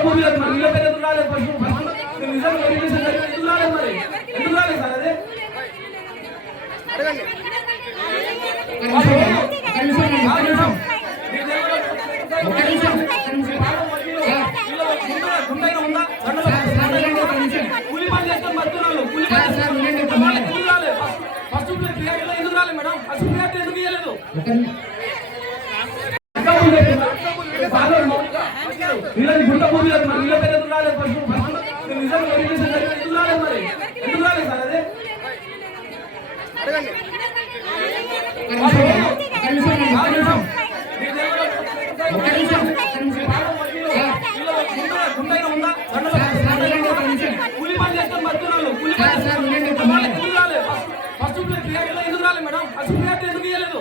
భూమి లేదు మరి వీళ్ళ పేరు ఎందుకు రాలేదు నిజంగా వెరిఫికేషన్ జరిగితే ఎందుకు రాలేదు మరి ఎందుకు రాలేదు సార్ అదే కూలి పని చేస్తాం బతున్నాను కూలి పని ఎందుకు రాలేదు ఫస్ట్ ప్రియారిటీ ఎందుకు రాలేదు మేడం ఫస్ట్ ప్రియారిటీ ఎందుకు ఇవ్వలేదు వీళ్ళని గుంట భూమి లేదు మరి వీళ్ళ పేరు ఎందుకు రాలేదు నిజంగా వెరిఫికేషన్ జరిగితే ఎందుకు రాలేదు మరి ఎందుకు రాలేదు సార్ అదే కూలి పని చేస్తాం బతున్నాను కూలి పని ఎందుకు రాలేదు ఫస్ట్ ప్రియారిటీ ఎందుకు రాలేదు మేడం ఫస్ట్ ప్రియారిటీ ఎందుకు ఇవ్వలేదు